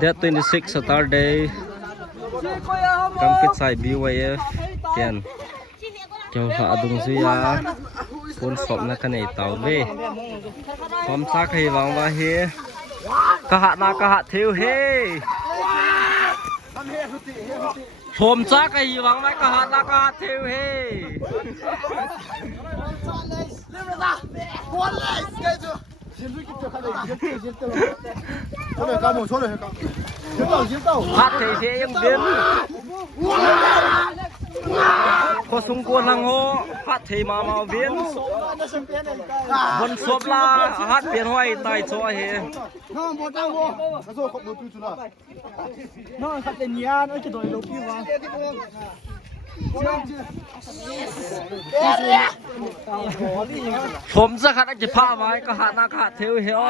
That 26 Saturday กำกิดใส่ BYF แกนเจ้าฝาดุงสุยาคนสอบนักขณะเต่าเบ้พร้อมซักให้วังว่าเฮกะหะนากะหะเทวเฮผมซักให้วังไว้กะหะนากะหะเทวเฮพัดเทยังเดินพอสมควรลังโหพัดเทมาเวียนบนศพลาฮัดเปลี่ยนห้อยตายโซ่เฮน้องบ่จังบ่กระโซขบมือจุจุนะน้องขัดเนียนไอ้จะโดนลบพี่วะผมสักขัดจะพาไว้ก็หานาขาดเทวเฮอ